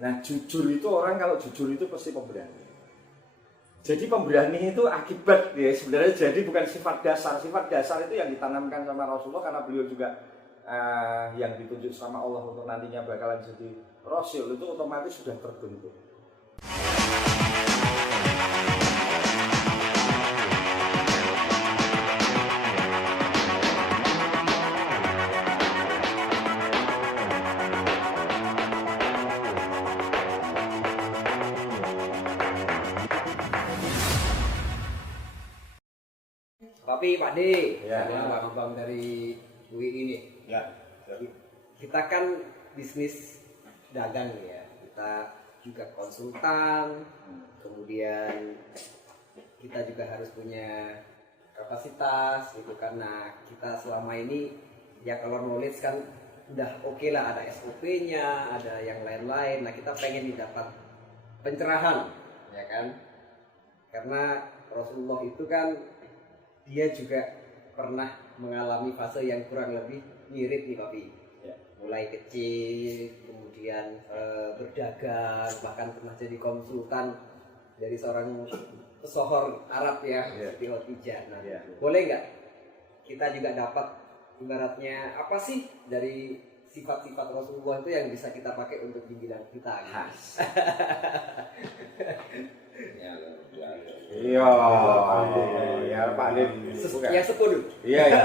Nah jujur itu orang kalau jujur itu pasti pemberani. Jadi pemberani itu akibat ya sebenarnya, jadi bukan sifat dasar. Sifat dasar itu yang ditanamkan sama Rasulullah karena beliau juga yang ditunjuk sama Allah untuk nantinya bakalan jadi Rasul, itu otomatis sudah terbentuk. Tapi Pak D, Ya. abang dari UI ini, Ya. kita kan bisnis dagang ya, kita juga konsultan, kemudian kita juga harus punya kapasitas gitu, karena kita selama ini ya kalau knowledge kan udah oke lah, ada SOP-nya, ada yang lain-lain. Nah kita pengen dapat pencerahan ya kan, karena Rasulullah itu kan dia juga pernah mengalami fase yang kurang lebih mirip nih Pak Pi. Ya. Mulai kecil, kemudian berdagang, bahkan pernah jadi konsultan dari seorang pesohor Arab ya, di Khadijah. Nah, boleh nggak kita juga dapat ibaratnya apa sih dari sifat-sifat Rasulullah itu yang bisa kita pakai untuk di bidang kita? Iya, ya Pak Ade. Yang sepuluh. Iya ya.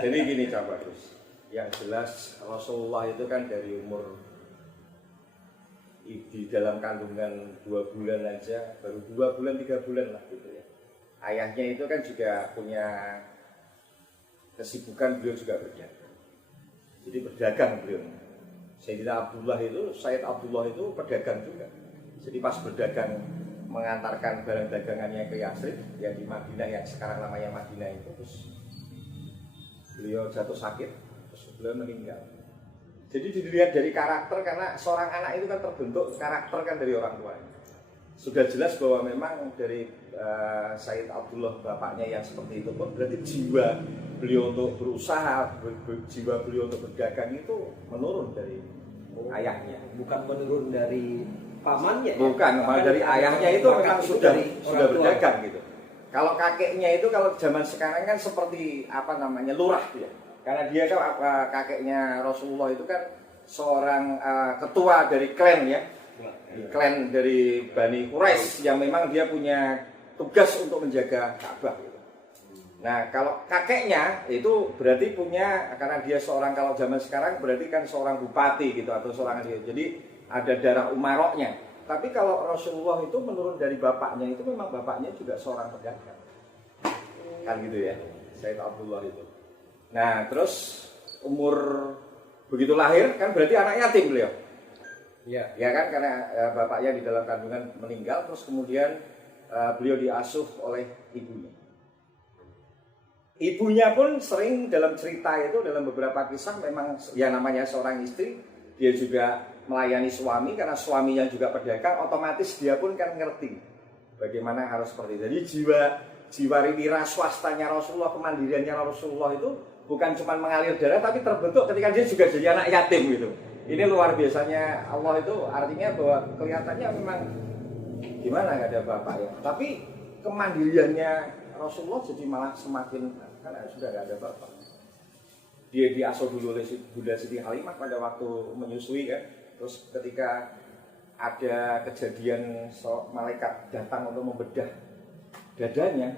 Jadi gini coba Gus. Yang jelas Rasulullah itu kan dari umur di dalam kandungan 2 bulan aja, baru 2 bulan 3 bulan lah gitu ya. Ayahnya itu kan juga punya kesibukan, beliau juga berdagang. Jadi berdagang beliau. Sayyidina Sayyid Abdullah itu pedagang juga. Jadi pas berdagang mengantarkan barang dagangannya ke Yasrib yang di Madinah, yang sekarang namanya Madinah itu, terus beliau jatuh sakit, terus beliau meninggal. Jadi dilihat dari karakter, karena seorang anak itu kan terbentuk karakter kan dari orang tuanya. Sudah jelas bahwa memang dari Sayyid Abdullah bapaknya yang seperti itu pun berarti jiwa beliau untuk berusaha, jiwa beliau untuk berdagang itu menurun dari ayahnya. Bukan menurun dari pamannya, bukan, ya? dari ayahnya itu memang sudah berdagang tua. gitu. Kalau kakeknya itu kalau zaman sekarang kan seperti apa namanya, lurah ya. Karena dia kan kakeknya Rasulullah itu kan seorang ketua dari klan ya. Klan dari Bani Quraisy yang memang dia punya tugas untuk menjaga Ka'bah gitu. Nah, kalau kakeknya itu berarti punya, karena dia seorang, kalau zaman sekarang berarti kan seorang bupati gitu atau seorang dia. Jadi ada darah umaroknya. Tapi kalau Rasulullah itu menurun dari bapaknya, itu memang bapaknya juga seorang pedagang. Kan gitu ya, Sayyid Abdullah itu. Nah, terus umur begitu lahir kan berarti anak yatim beliau. Iya. Ya kan, karena bapaknya di dalam kandungan meninggal, terus kemudian beliau diasuh oleh ibunya. Ibunya pun sering dalam cerita itu, dalam beberapa kisah memang ya namanya seorang istri, dia juga melayani suami, karena suaminya juga pedagang, otomatis dia pun kan ngerti bagaimana harus seperti itu. Jadi jiwa wira swastanya Rasulullah, kemandiriannya Rasulullah itu bukan cuma mengalir darah, tapi terbentuk ketika dia juga jadi anak yatim gitu. Ini luar biasanya Allah itu, artinya bahwa kelihatannya memang gimana nggak ada bapak ya, tapi kemandiriannya Rasulullah jadi malah semakin, karena sudah nggak ada bapak. Dia diasuh dulu oleh Bunda Siti Halimah pada waktu menyusui kan. Terus ketika ada kejadian malaikat datang untuk membedah dadanya,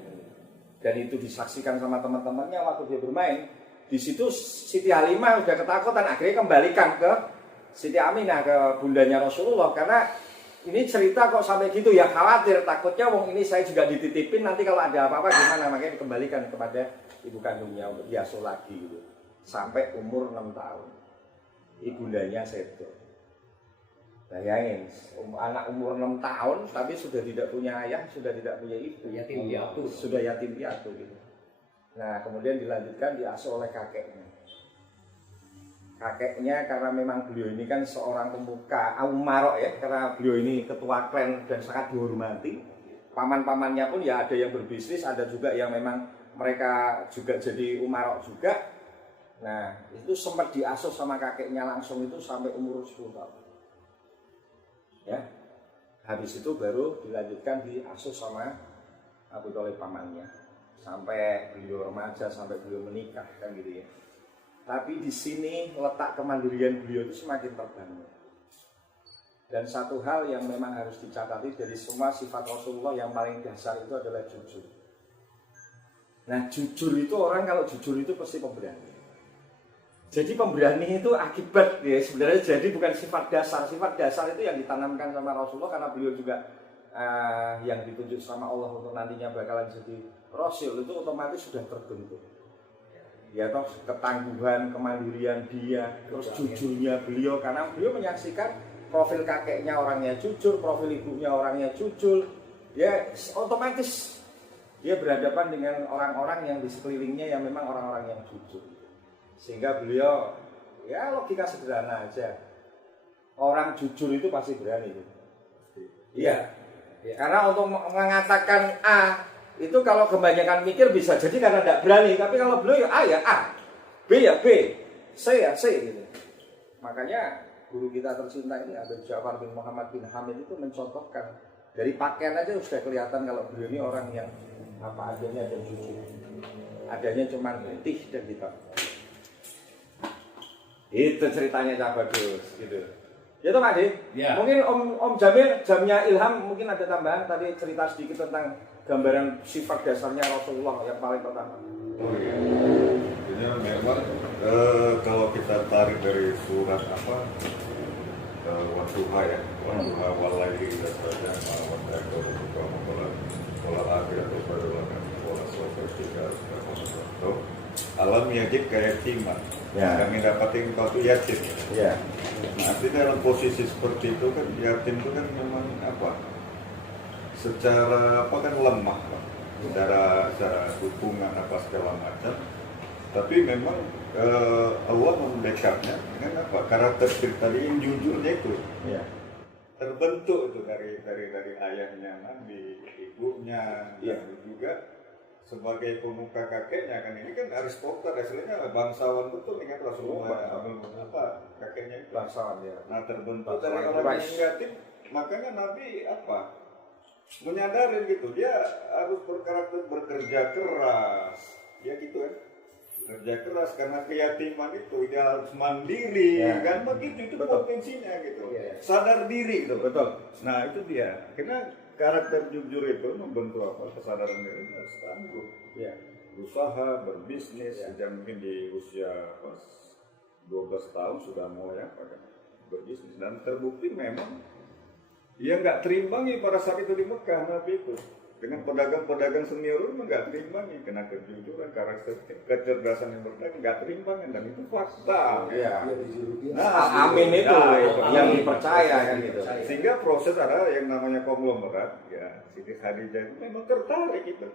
dan itu disaksikan sama teman-temannya waktu dia bermain, di situ Siti Halimah udah ketakutan, akhirnya kembalikan ke Siti Aminah, ke bundanya Rasulullah, karena ini cerita kok sampai gitu ya, khawatir, takutnya wong ini saya juga dititipin, nanti kalau ada apa-apa gimana, makanya dikembalikan kepada ibu kandungnya untuk diasuh lagi gitu. Sampai umur 6 tahun ibundanya sedo. Bayangin, anak umur 6 tahun tapi sudah tidak punya ayah, sudah tidak punya ibu, yatim piatu, sudah yatim piatu gitu. Nah kemudian dilanjutkan diasuh oleh kakeknya. Kakeknya karena memang beliau ini kan seorang pemuka umarok ya, karena beliau ini ketua klan dan sangat dihormati. Paman-pamannya pun ya ada yang berbisnis, ada juga yang memang mereka juga jadi umarok juga. Nah, itu sempat diasuh sama kakeknya langsung itu sampai umur 10 tahun. Ya, habis itu baru dilanjutkan diasuh sama Abu Thalib pamannya sampai beliau remaja, sampai beliau menikah kan gitu ya. Tapi di sini letak kemandirian beliau itu semakin terbangun. Dan satu hal yang memang harus dicatati dari semua sifat Rasulullah yang paling dasar itu adalah jujur. Nah, jujur itu orang kalau jujur itu pasti pemberani. Jadi pemberani itu akibat ya sebenarnya, jadi bukan sifat dasar. Sifat dasar itu yang ditanamkan sama Rasulullah karena beliau juga yang ditunjuk sama Allah untuk nantinya bakalan jadi Rasul, itu otomatis sudah terbentuk. Ya toh, ketangguhan, kemandirian dia, terus jujurnya beliau, karena beliau menyaksikan profil kakeknya orangnya jujur, profil ibunya orangnya jujur. Ya otomatis dia berhadapan dengan orang-orang yang di sekelilingnya yang memang orang-orang yang jujur. Sehingga beliau, ya logika sederhana aja, orang jujur itu pasti berani. Iya. Karena untuk mengatakan A itu kalau kebanyakan mikir bisa jadi karena tidak berani. Tapi kalau beliau ya A ya A, B ya B, C ya C gitu. Makanya guru kita tercinta ini Habib Ja'far bin Muhammad bin Hamid itu mencontohkan dari pakaian aja sudah kelihatan kalau beliau ini orang yang apa adanya dan jujur. Adanya cuma putih dan hitam. Itu ceritanya Cak Bagus gitu. Ya toh Pak Ade? Ya. Mungkin Om Jamil, jamnya Ilham mungkin ada tambahan tadi cerita sedikit tentang gambaran sifat dasarnya Rasulullah yang paling pertama. Oh iya. Jadi memang kalau kita tarik dari surat apa Wadduha ya, Wadduha walaili dan sebagainya, wala akhir atau badalakan wala sofa tiga atau alam yajib kayak timan. Ya. Kami dapatin kau itu yatim. Ya. Nanti dalam posisi seperti itu kan yatim itu kan memang apa? Secara apa kan lemah, Pak. Secara dukungan apa segala macam. Tapi memang Allah mendekatnya dengan apa? Karakter tadi yang jujurnya itu. Ya. Terbentuk itu dari ayahnya Nabi, ibunya, Ya. dan juga sebagai pemuka kakeknya kan ini kan Aristoteles aslinya bangsawan betul ingat Rasulullah apa kakeknya itu Bangsawan ya. nah terbentuk Bangsawan dari orang Quraisy. yang yatim makanya Nabi apa menyadari gitu dia harus berkarakter bekerja keras ya gitu kan kerja keras karena keyatiman itu dia harus mandiri Ya. kan begitu itu Betul. potensinya gitu Ya. sadar diri gitu Betul. nah itu dia karena karakter jujur itu membentuk apa kesadaran diri harus tangguh Ya. berusaha berbisnis Ya. sejak mungkin di usia pas 12 tahun sudah mulai apa kan berbisnis dan terbukti memang ia nggak terimbangi pada saat itu di Mekah Nabi itu dengan pedagang-pedagang senior itu nggak terimbangi karena kejujuran karakter kecerdasan yang berdagang nggak terimbangi dan itu fakta Ya. nah Amin itu nah, yang amin. dipercaya kan gitu. Sehingga proses ada yang namanya konglomerat ya Siti Khadijah itu memang tertarik itu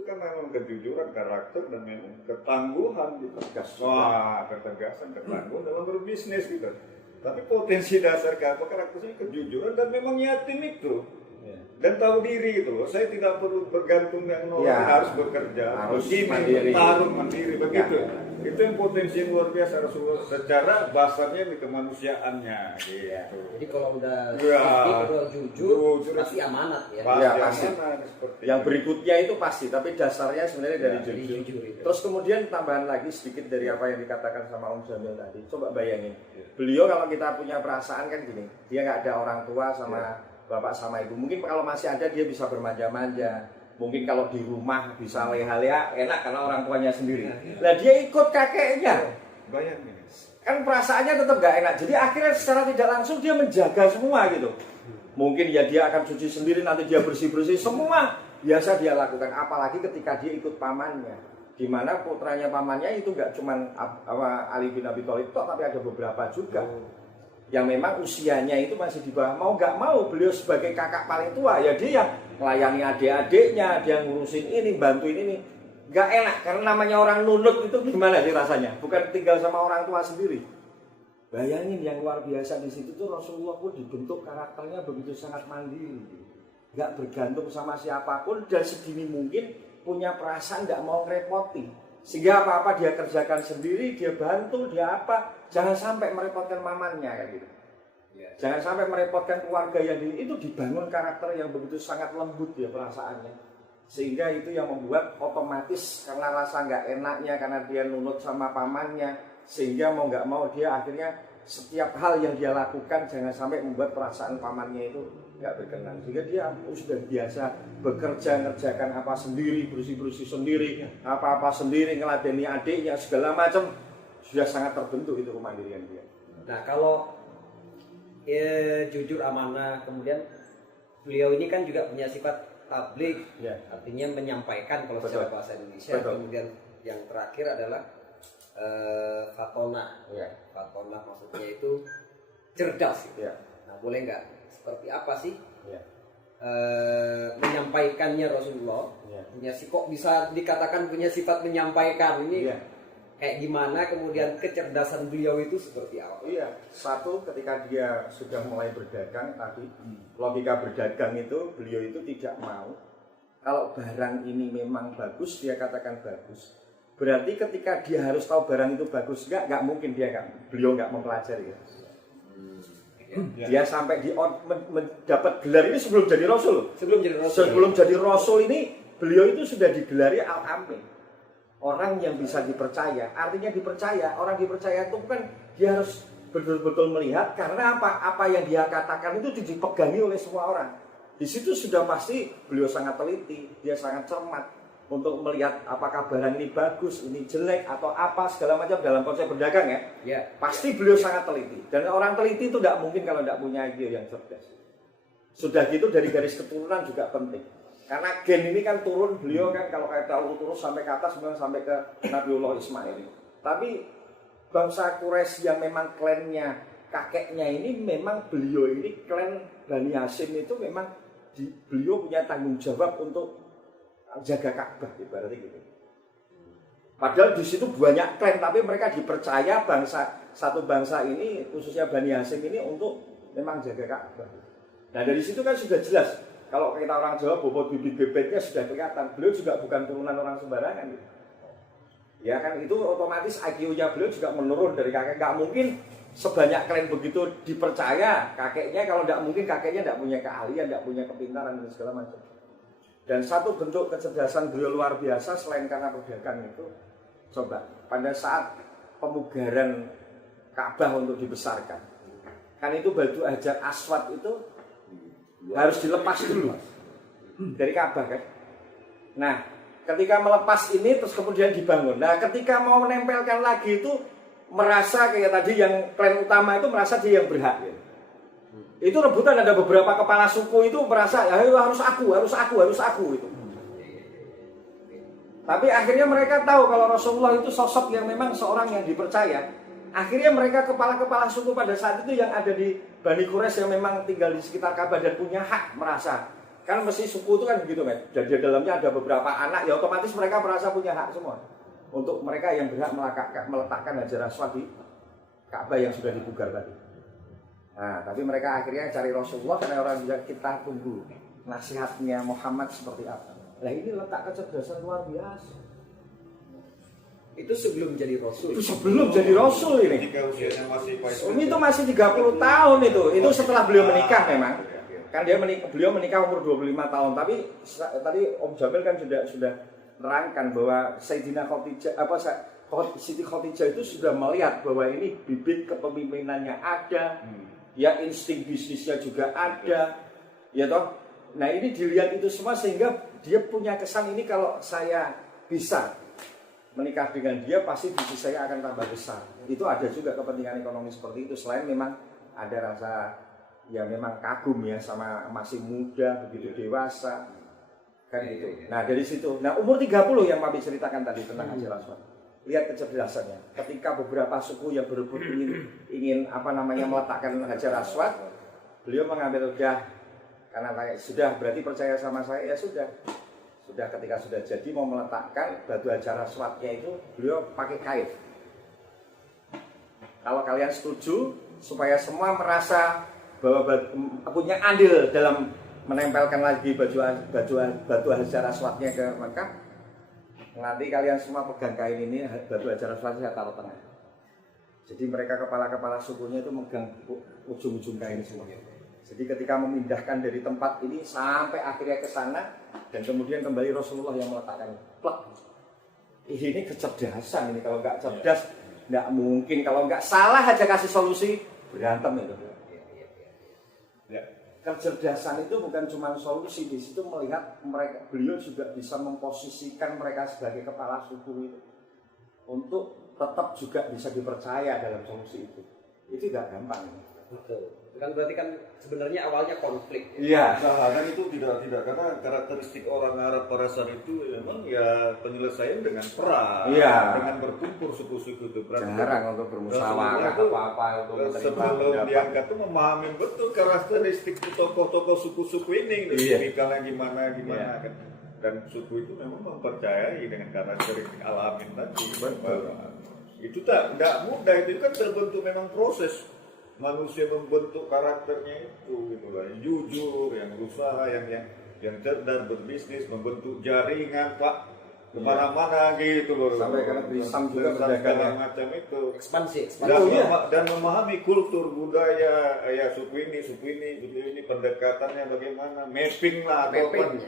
kan memang kejujuran karakter dan memang ketangguhan gitu wah ketegasan ketangguhan dalam berbisnis gitu tapi potensi dasar karakternya kejujuran dan memang yatim itu Ya. dan tahu diri gitu loh saya tidak perlu bergantung dengan orang Ya. harus bekerja Harus begini mandiri. bertarung mandiri begitu Ya. itu yang potensi yang luar biasa Rasulullah secara bahasanya di kemanusiaannya gitu. Jadi kalau udah Ya. udah jujur, Jujur. pasti amanat ya. Pasti Ya, pasti. amanah, seperti Yang itu. berikutnya itu pasti, tapi dasarnya sebenarnya dari Ya, dari jujur. jujur itu. Terus kemudian tambahan lagi sedikit dari apa yang dikatakan sama Om Jamil tadi. Coba bayangin, beliau kalau kita punya perasaan kan gini, dia nggak ada orang tua sama bapak sama ibu. Mungkin kalau masih ada dia bisa bermanja-manja. Mungkin kalau di rumah bisa leha-leha enak karena orang tuanya sendiri. Lah dia ikut kakeknya. Bayangin. Kan perasaannya tetap gak enak. Jadi akhirnya secara tidak langsung dia menjaga semua gitu. Mungkin ya dia akan cuci sendiri, nanti dia bersih-bersih semua biasa dia lakukan. Apalagi ketika dia ikut pamannya, di mana putranya pamannya itu gak cuman Ali bin Abi Thalib tapi ada beberapa juga yang memang usianya itu masih di bawah. Mau gak mau beliau sebagai kakak paling tua ya dia yang melayani adik-adiknya, dia ngurusin ini, bantuin ini. Gak enak karena namanya orang nunut itu gimana sih rasanya? Bukan tinggal sama orang tua sendiri. Bayangin yang luar biasa di situ tuh Rasulullah pun dibentuk karakternya begitu sangat mandiri. Gak bergantung sama siapapun dan sedini mungkin punya perasaan gak mau ngerepoti. Sehingga apa-apa dia kerjakan sendiri, dia bantu, dia apa. Jangan sampai merepotkan mamannya kayak gitu. Ya. Jangan sampai merepotkan keluarga yang itu dibangun karakter yang begitu sangat lembut ya perasaannya. Sehingga itu yang membuat otomatis karena rasa nggak enaknya, karena dia nunut sama pamannya, sehingga mau nggak mau dia akhirnya setiap hal yang dia lakukan jangan sampai membuat perasaan pamannya itu nggak berkenan. Sehingga dia sudah biasa bekerja, ngerjakan apa sendiri, bersih-bersih sendiri, apa-apa sendiri, ngeladeni adiknya, segala macam. Sudah sangat terbentuk itu kemandirian dia. Nah kalau jujur amanah, kemudian beliau ini kan juga punya sifat tablik, Ya. artinya menyampaikan kalau Betul. secara bahasa Indonesia. Betul. Kemudian yang terakhir adalah fatona. Ya. Fatona maksudnya itu cerdas. Gitu. Ya. Nah boleh nggak seperti apa sih Ya. menyampaikannya Rasulullah? Ya. Punya kok bisa dikatakan punya sifat menyampaikan ini? Ya. Kayak gimana, kemudian kecerdasan beliau itu seperti apa? Iya, satu ketika dia sudah mulai berdagang tadi, logika berdagang itu beliau itu tidak mau kalau barang ini memang bagus dia katakan bagus. Berarti ketika dia harus tahu barang itu bagus nggak mungkin beliau nggak mempelajari. Ya. Dia sampai dapat gelar ini sebelum jadi rasul. Sebelum jadi rasul ini beliau itu sudah digelari al-amin. Orang yang bisa dipercaya, artinya dipercaya. Orang dipercaya itu kan dia harus betul-betul melihat karena apa yang dia katakan itu dipegangi oleh semua orang. Di situ sudah pasti beliau sangat teliti, dia sangat cermat untuk melihat apakah barang ini bagus, ini jelek atau apa segala macam dalam konsep berdagang ya. Ya. Pasti beliau sangat teliti dan orang teliti itu tidak mungkin kalau tidak punya ide yang cerdas. Sudah gitu dari garis keturunan juga penting. Karena gen ini kan turun, beliau kan kalau kayak tahu terus sampai ke atas, sampai ke Nabiullah Ismail. Tapi bangsa Quraisy yang memang klannya kakeknya ini memang beliau ini klan Bani Hashim itu memang beliau punya tanggung jawab untuk jaga Ka'bah ibaratnya gitu. Padahal di situ banyak klan, tapi mereka dipercaya satu bangsa ini khususnya Bani Hashim ini untuk memang jaga Ka'bah. Nah dari situ kan sudah jelas. Kalau kita orang Jawa, bobot bibit bebeknya sudah kelihatan. Beliau juga bukan turunan orang sembarangan. Gitu. Ya kan, itu otomatis IQ-nya beliau juga menurun dari kakek. Gak mungkin sebanyak kalian begitu dipercaya kakeknya, kalau tidak mungkin kakeknya tidak punya keahlian, tidak punya kepintaran dan segala macam. Dan satu bentuk kecerdasan beliau luar biasa selain karena berdagang itu, coba pada saat pemugaran Ka'bah untuk dibesarkan, kan itu batu Hajar Aswad itu harus dilepas dulu dari Ka'bah kan. Nah, ketika melepas ini terus kemudian dibangun. Nah, ketika mau menempelkan lagi itu merasa kayak tadi yang klan utama itu merasa dia yang berhak. Ya. Itu rebutan, ada beberapa kepala suku itu merasa ya, harus aku itu. Tapi akhirnya mereka tahu kalau Rasulullah itu sosok yang memang seorang yang dipercaya. Akhirnya mereka kepala-kepala suku pada saat itu yang ada di Bani Quraisy yang memang tinggal di sekitar Ka'bah dan punya hak merasa. Kan mesti suku itu kan begitu kan. Dan di dalamnya ada beberapa anak, ya otomatis mereka merasa punya hak semua. Untuk mereka yang berhak meletakkan Hajar Aswad di Ka'bah yang sudah dipugar tadi. Nah, tapi mereka akhirnya cari Rasulullah karena orang bilang kita tunggu nasihatnya Muhammad seperti apa. Nah ini letak kecerdasan luar biasa. Itu sebelum jadi rasul. Itu sebelum jadi rasul ini. Ketika usianya masih Itu masih 30 tahun itu. Itu setelah beliau menikah memang. Kan beliau menikah umur 25 tahun. Tapi tadi Om Jamil kan sudah nerangkan bahwa Sayyidina Siti Khadijah itu sudah melihat bahwa ini bibit kepemimpinannya ada. Ya insting bisnisnya juga ada. Ya toh. Nah ini dilihat itu semua sehingga dia punya kesan ini kalau saya bisa menikah dengan dia pasti bisnis saya akan tambah besar. Itu ada juga kepentingan ekonomi seperti itu. Selain memang ada rasa ya memang kagum ya sama masih muda begitu dewasa kan gitu. Nah dari situ, nah umur 30 yang Papi ceritakan tadi tentang Hajar Aswad. Lihat kecerdasannya. Ketika beberapa suku yang berebut ingin meletakkan Hajar Aswad, beliau mengambil udah karena kayak sudah berarti percaya sama saya ya sudah ketika sudah jadi mau meletakkan batu Hajar Aswadnya itu beliau pakai kain. Kalau kalian setuju supaya semua merasa bahwa punya andil dalam menempelkan lagi batu Hajar Aswadnya ke Mekah, nanti kalian semua pegang kain ini batu Hajar Aswad saya taruh tengah. Jadi mereka kepala-kepala sukunya itu megang ujung-ujung kain semua. Jadi ketika memindahkan dari tempat ini sampai akhirnya ke sana dan kemudian kembali Rasulullah yang meletakkan plak. Ini kecerdasan ini, kalau nggak cerdas nggak mungkin, kalau nggak salah aja kasih solusi berantem itu. Ya. Kecerdasan itu bukan cuma solusi, di situ melihat beliau juga bisa memposisikan mereka sebagai kepala suku itu untuk tetap juga bisa dipercaya dalam solusi itu. Itu tidak gampang. Betul. Kan berarti kan sebenarnya awalnya konflik. Iya. Nah, kan itu tidak karena karakteristik orang Arab pada saat itu memang ya penyelesaian dengan perang, Iya. dengan berkumpul suku-suku itu. Jarang untuk bermusyawarah apa-apa untuk menerima sebelum pendapat. diangkat itu memahami betul karakteristik tokoh-tokoh suku-suku ini, Iya. tipikalnya gimana kan. Dan suku itu memang mempercayai dengan karakteristik alamin tadi. Betul. Itu tidak mudah, itu kan terbentuk memang proses. Manusia membentuk karakternya itu gitu lah, yang jujur, yang berusaha, yang cerdas berbisnis, membentuk jaringan Pak kemana-mana gitu loh. Sampai karena Islam juga segala berdagang. macam itu. Ekspansi. Dan memahami kultur budaya ya suku ini pendekatannya bagaimana, mapping lah atau Mapping.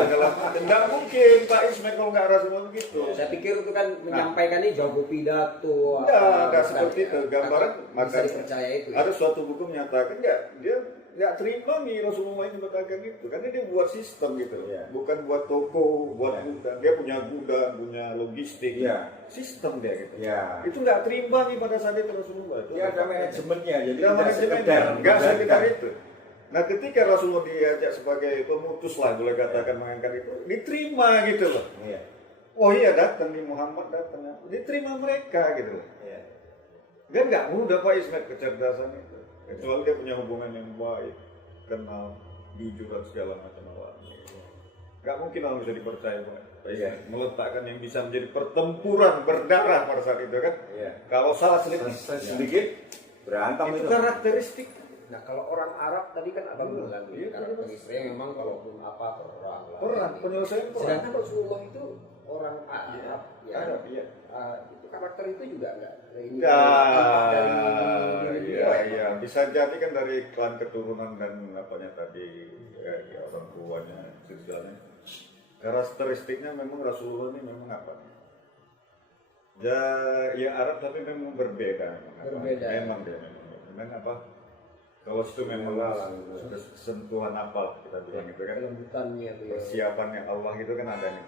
segala macam. Nggak mungkin Pak Ismail kalau nggak ada semua begitu. Saya pikir itu kan menyampaikan ini jago pidato. Nggak seperti itu. Gambaran bisa maka dipercaya itu. ada suatu buku menyatakan dia nggak terima nih Rasulullah ini berdagang itu, karena dia buat sistem gitu, bukan buat toko, buat gudang. Dia punya gudang, punya logistik, sistem dia gitu. Itu nggak terima nih pada saat itu Rasulullah. Itu Dia ada manajemennya, jadi ada tidak sekedar nggak sekedar itu. Nah ketika Rasulullah diajak sebagai pemutus lah boleh katakan mengangkat itu, diterima gitu loh. Oh iya datang nih Muhammad datang, diterima mereka gitu. Dia nggak mudah Pak Ismail kecerdasan itu. Kecuali dia punya hubungan yang baik, kenal, jujur dan segala macam awalnya. Gak mungkin orang bisa dipercaya Pak. Meletakkan yang bisa menjadi pertempuran berdarah pada saat itu kan. Kalau salah sedikit berantem itu. Karakteristik. Nah kalau orang Arab tadi kan abang bilang karakteristiknya memang kalau pun apa perang, penyelesaian perang. Sedangkan Rasulullah itu orang Arab, Arab, iya. Itu karakter itu juga enggak ini iya. Bisa jadi kan dari klan keturunan dan apanya tadi orang tuanya segalanya. Karakteristiknya memang Rasulullah ini memang apa? Ya Arab tapi memang berbeda. Memang apa? Kalau itu memang sentuhan apa kita bilang itu kan persiapannya Allah itu kan ada nih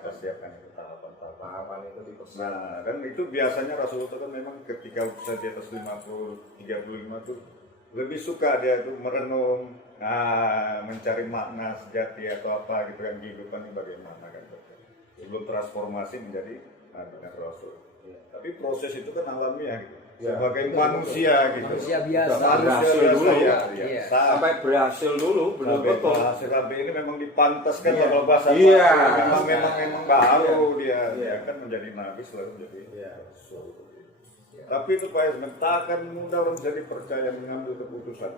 persiapan tahapan itu dipersiapkan. Nah kan itu biasanya Rasulullah itu kan memang ketika usia di atas 35 tuh lebih suka dia tuh merenung, mencari makna sejati atau apa gitu kan kehidupan ini bagaimana kan sebelum transformasi menjadi Rasul. Tapi proses itu kan alamiah gitu. Sebagai manusia gitu. Manusia biasa. Manusia dulu Iya. Sampai berhasil dulu belum betul. Sampai ini memang dipantaskan kalau bahasa memang baru dia kan menjadi nabi selalu menjadi rasul. Tapi itu Pak Ismail takkan mudah orang bisa dipercaya mengambil keputusan.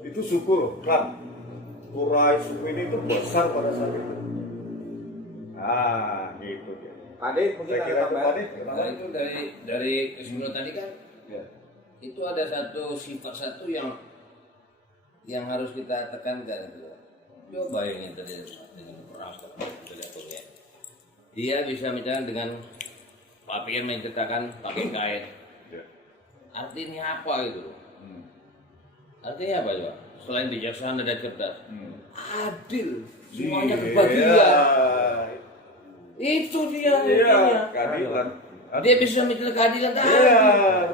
Itu suku loh, klan Quraisy suku ini itu besar pada saat itu. Gitu dia. Adik mungkin ada tambahan. Nah itu dari kesimpulan tadi kan itu ada sifat yang harus kita tekankan gitu. Coba ini tadi dengan perang ya. Dia bisa misalnya dengan pakai menceritakan pakai kain. Artinya apa itu? Artinya apa coba? Selain bijaksana dan cerdas, adil, semuanya kebagian. Itu dia artinya. Keadilan. Dia bisa mencari keadilan tadi.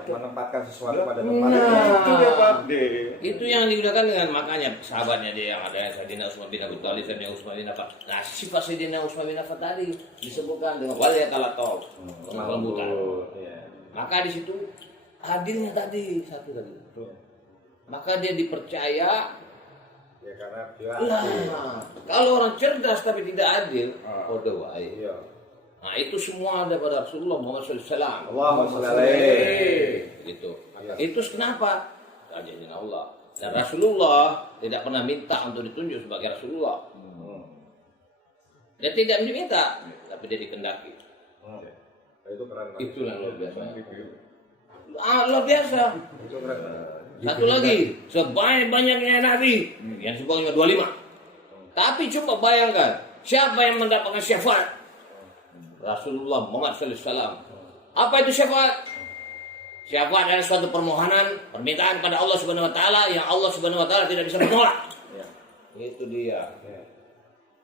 Menempatkan sesuatu pada tempatnya. Itu dia Pak D. Itu yang digunakan dengan makanya sahabatnya dia yang ada Sayyidina Utsman bin Abu Thalib, Sayyidina Utsman bin Affan. Nah, sifat Sayyidina Utsman bin Affan tadi disebutkan dengan waliyatalatol, kelembutan. Maka di situ adilnya tadi satu tadi. Maka dia dipercaya. Ya karena dia Kalau orang cerdas tapi tidak adil, bodoh wae. Nah itu semua ada pada Rasulullah Muhammad SAW. Allahumma sholli alaihi. Gitu. Itu kenapa? Ajarin Allah. Dan Rasulullah tidak pernah minta untuk ditunjuk sebagai Rasulullah. Dia tidak diminta, tapi dia dikendaki. Itu keren. Itu yang luar biasa. Luar biasa. Itu keren. Satu lagi, sebanyak-banyaknya nabi, yang sebanyak 25. Tapi coba bayangkan, siapa yang mendapatkan syafaat? Rasulullah Muhammad SAW. Apa itu syafaat? Syafaat adalah suatu permohonan, permintaan pada Allah Subhanahu Wa Taala yang Allah Subhanahu Wa Taala tidak bisa menolak. Ya. Itu dia.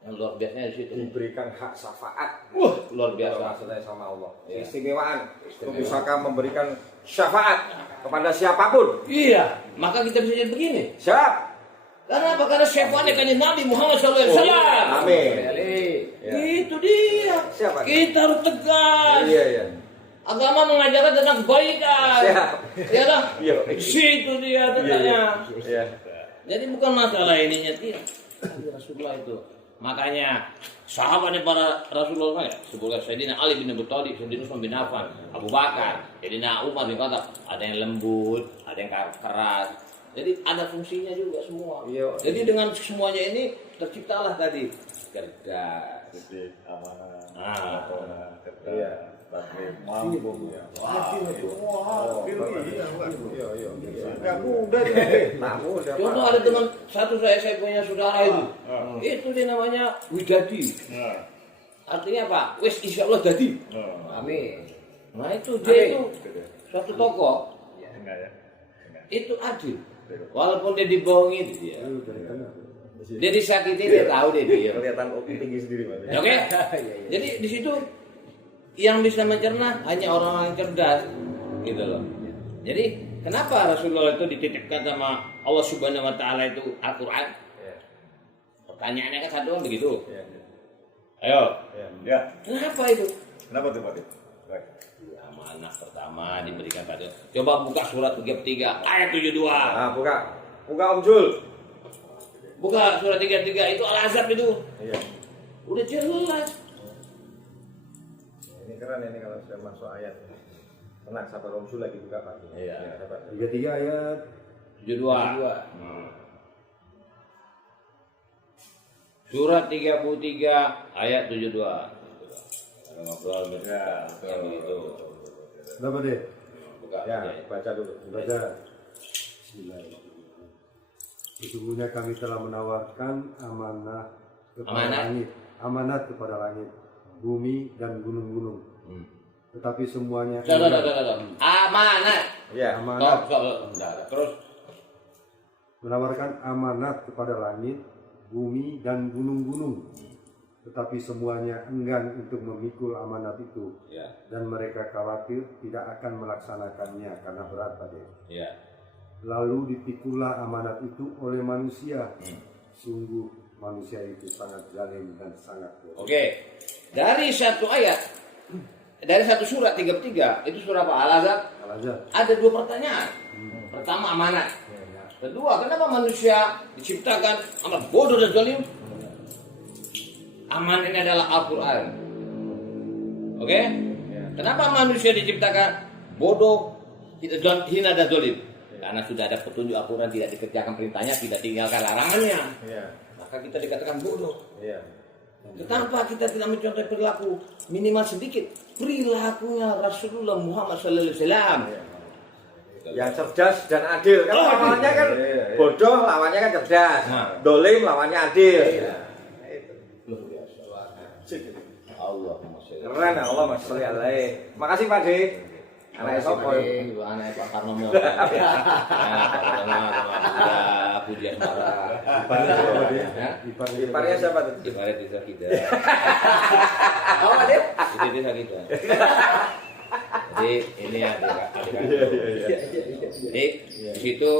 Yang luar biasanya di situ. Diberikan hak syafaat. Luar biasa. Maksudnya sama Allah. Ya. Keistimewaan. Untuk bisakah memberikan syafaat kepada siapapun. Iya, maka kita bisa jadi begini. Siap. Karena apa? Karena syafaatnya kan Nabi Muhammad SAW. Amin. Ya. Itu dia. Siapa? Kita harus tegas. Iya, iya. Agama mengajarkan tentang kebaikan. Siap. Ya lah. Iya. Situ dia tetapnya. Iya. Jadi bukan masalah ininya tidak. Rasulullah itu. Makanya sahabatnya para Rasulullah ya, sebutkan Sayyidina Ali bin Abi Thalib, Sayyidina Utsman bin Affan, Abu Bakar, Sayyidina Umar bin Khattab, ada yang lembut, ada yang keras. Jadi ada fungsinya juga semua. Iya. Jadi dengan semuanya ini terciptalah tadi cerdas. Jadi amanah, Ah. kerja, Iya. tapi mampu ya. Iya. Nggak mudah ya. Nah, mudah. Contoh ada teman satu saya punya saudara itu. Itu dia namanya Widadi. Nah, Artinya apa? Wes insya Allah jadi. nah, Amin. Nah itu dia itu suatu tokoh enggak ya? Enggak. itu adil. Walaupun dia dibohongi dia. Dia disakiti dia tahu dia. Kelihatan tinggi sendiri, Mas. Oke? Jadi di situ yang bisa mencerna hanya orang-orang cerdas gitu loh. Jadi kenapa Rasulullah itu dititipkan sama Allah Subhanahu Wa Taala itu Al-Quran? Pertanyaannya kan satu kan begitu. Iya. Ayo, Ya, kenapa itu? kenapa tuh Pak? Baik. Amanah pertama diberikan pada. Coba buka surat 33 ayat 72. Nah, buka. Buka Om Jul. Buka surat 33 itu Al-Ahzab itu. Iya. Udah jelas. Ini keren ini kalau sudah masuk ayat. Tenang, sabar Om Jul lagi buka Pak. Iya. Ya, sabar. 33 ayat 72. Surat 33 ayat 72. Ada ngobrol Ya, yang itu. berapa deh? Buka Ya, aja. baca dulu. Baca. Bismillahirrahmanirrahim. Sesungguhnya kami telah menawarkan amanah kepada langit, amanat kepada langit, bumi dan gunung-gunung. Tetapi semuanya Amanat. Ya. amanat Terus menawarkan amanat kepada langit, bumi dan gunung-gunung. Tetapi semuanya enggan untuk memikul amanat itu, ya, dan mereka khawatir tidak akan melaksanakannya karena berat pada. ya. Lalu dipikullah amanat itu oleh manusia. Sungguh manusia itu sangat zalim dan sangat bodoh. Oke. Dari satu ayat, dari satu surat 33, itu surah apa? Al-Ahzab. Al-Ahzab. Ada dua pertanyaan. Pertama amanat. Kedua, kenapa manusia diciptakan amat bodoh dan zalim? Aman ini adalah Al-Quran. Oke? Kenapa manusia diciptakan bodoh, dan hina dan zalim? Karena sudah ada petunjuk Al-Quran, tidak dikerjakan perintahnya, tidak tinggalkan larangannya. Iya. Maka kita dikatakan bodoh. Iya. Kenapa kita tidak mencontoh perilaku minimal sedikit perilakunya Rasulullah Muhammad SAW? Yang cerdas dan adil kan lawannya kan bodoh, lawannya kan cerdas. Nah. Dolim lawannya adil. Luar biasa. Allahumma sholli. Keren Allah sholli alaihi. Makasih Pak De. Anak sopo Ibu anak Pak Karnomo. Pak Karnomo sama Budi Asmara. Iparnya siapa tuh? Ibarat desa kita. Oh, Adit. Itu desa kita. Jadi ini adik. Jadi di situ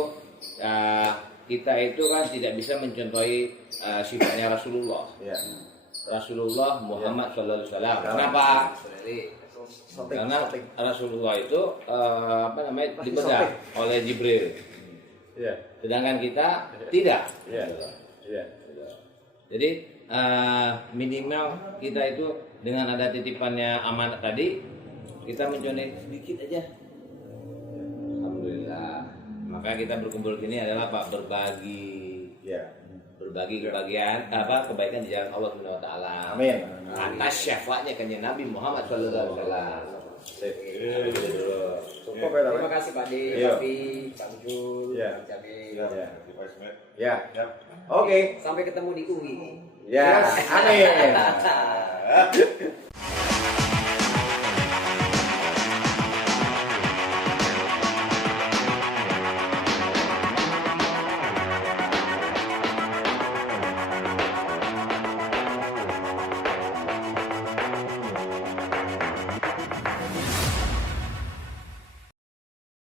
kita itu kan tidak bisa mencontohi sifatnya Rasulullah. Iya. Rasulullah Muhammad Sallallahu Alaihi Wasallam. Kenapa? Karena Rasulullah itu dipegang oleh Jibril. Iya. Sedangkan kita tidak. Iya. Iya. Jadi minimal kita itu dengan ada titipannya amanat tadi, kita mencontoh sedikit aja. Alhamdulillah. Maka kita berkumpul sini adalah Pak berbagi. Iya. Berbagi kebaikan di jalan Allah Subhanahu wa taala. Amin. Atas syafaatnya kanjeng Nabi Muhammad sallallahu alaihi wasallam. Sip. Iya. Cukup ya, Terima Pak. kasih Pak De, Iya. Pak Pak Jul, Iya. Pak Cabe. Ya, terima kasih, Pak. Ya. Ya. Oke. Sampai ketemu di UI. Ya, amin.